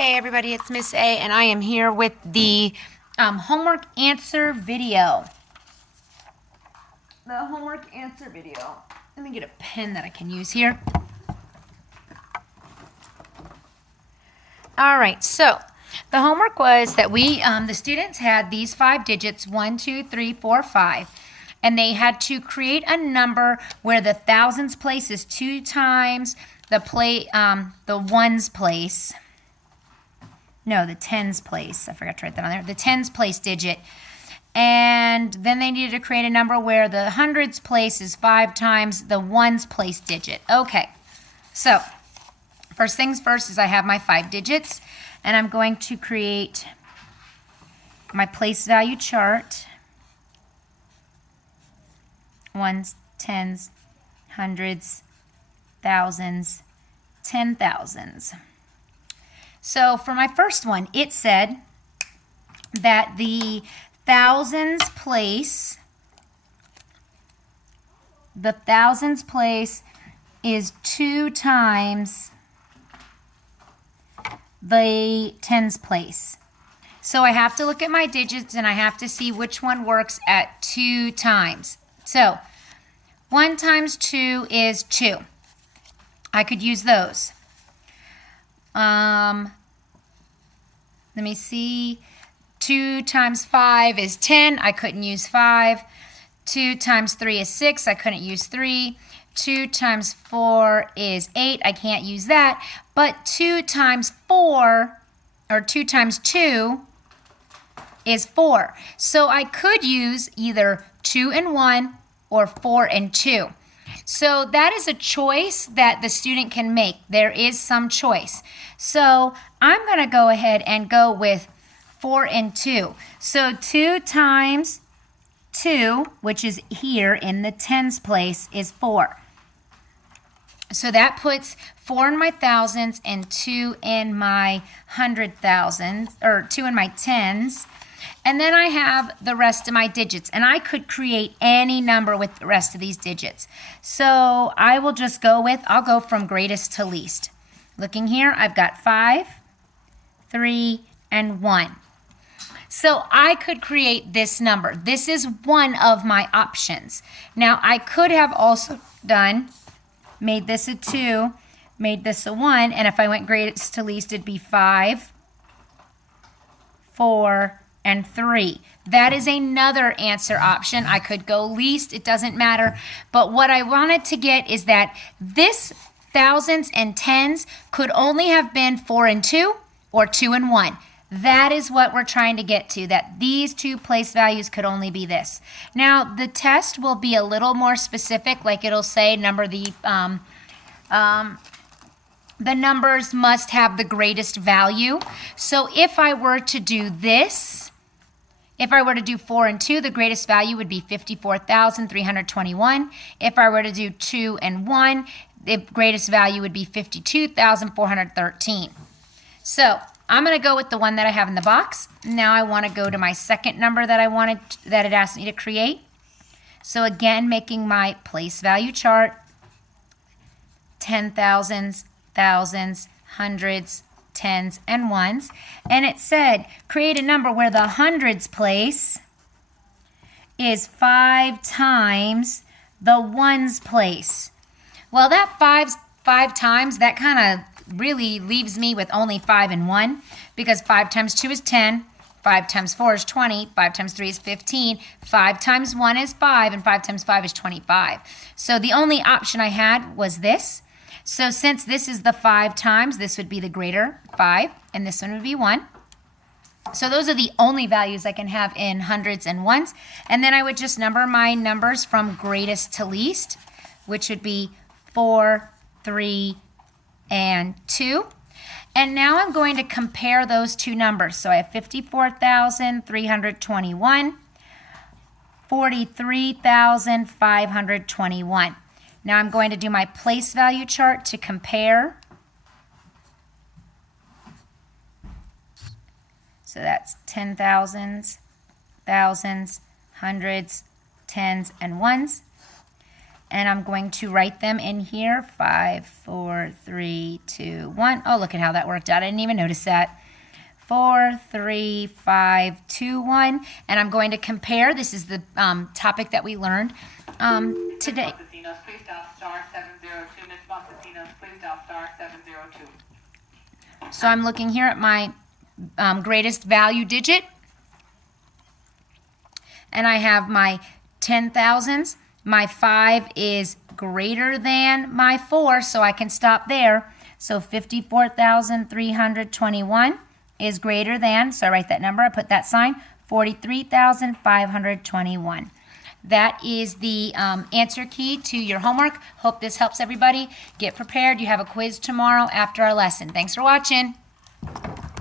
Hey everybody, it's Miss A, and I am here with the homework answer video. The homework answer video. Let me get a pen that I can use here. All right, so the homework was that the students had these 5 digits, 1, 2, 3, 4, 5, and they had to create a number where the thousands place is 2 times the ones place. No, the tens place. I forgot to write that on there. The tens place digit. And then they needed to create a number where the hundreds place is 5 times the ones place digit. Okay, so first things first is I have my 5 digits, and I'm going to create my place value chart. Ones, tens, hundreds, thousands, 10,000s. So for my first one, it said that the thousands place is 2 times the tens place. So I have to look at my digits and I have to see which one works at 2 times. So 1 times 2 is 2. I could use those. Let me see. 2 times 5 is 10. I couldn't use 5. 2 times 3 is 6. I couldn't use 3. 2 times 4 is 8. I can't use that. But 2 times 4, or 2 times 2 is 4. So I could use either 2 and 1 or 4 and 2. So that is a choice that the student can make. There is some choice. So I'm going to go ahead and go with 4 and 2. So 2 times 2, which is here in the tens place, is 4. So that puts 4 in my thousands and 2 in my 100,000s, or 2 in my tens. And then I have the rest of my digits, and I could create any number with the rest of these digits. So I will just I'll go from greatest to least. Looking here, I've got 5, 3, and 1. So I could create this number. This is one of my options. Now I could have also made this a 2, made this a 1, and if I went greatest to least, it'd be 5, 4, and 3. That is another answer option. I could go least, it doesn't matter. But what I wanted to get is that this thousands and tens could only have been 4 and 2 or 2 and 1. That is what we're trying to get to, that these 2 place values could only be this. Now, the test will be a little more specific, like it'll say the numbers must have the greatest value. So if I were to do this, if I were to do 4 and 2, the greatest value would be 54,321. If I were to do 2 and 1, the greatest value would be 52,413. So I'm going to go with the one that I have in the box. Now I want to go to my second number that it asked me to create. So again, making my place value chart, 10,000s, thousands, hundreds, tens, and ones. And it said, create a number where the hundreds place is 5 times the ones place. Well, that five times, that kind of really leaves me with only 5 and 1, because 5 times 2 is 10, 5 times 4 is 20, 5 times 3 is 15, 5 times 1 is 5, and 5 times 5 is 25. So the only option I had was this. So since this is the 5 times, this would be the greater 5, and this one would be 1. So those are the only values I can have in hundreds and ones. And then I would just number my numbers from greatest to least, which would be 4, 3, and 2. And now I'm going to compare those 2 numbers. So I have 54,321, 43,521. Now I'm going to do my place value chart to compare. So that's 10,000s, thousands, hundreds, tens, and ones. And I'm going to write them in here. 5, 4, 3, 2, 1. Oh, look at how that worked out. I didn't even notice that. 4, 3, 5, 2, 1. And I'm going to compare. This is the topic that we learned today. Please dial star 702. Miss Montesinos, please dial star 702. So I'm looking here at my greatest value digit. And I have my 10,000s. My 5 is greater than my 4, so I can stop there. So 54,321 is greater than, so I write that number, I put that sign, 43,521. That is the answer key to your homework. Hope this helps everybody. Get prepared. You have a quiz tomorrow after our lesson. Thanks for watching.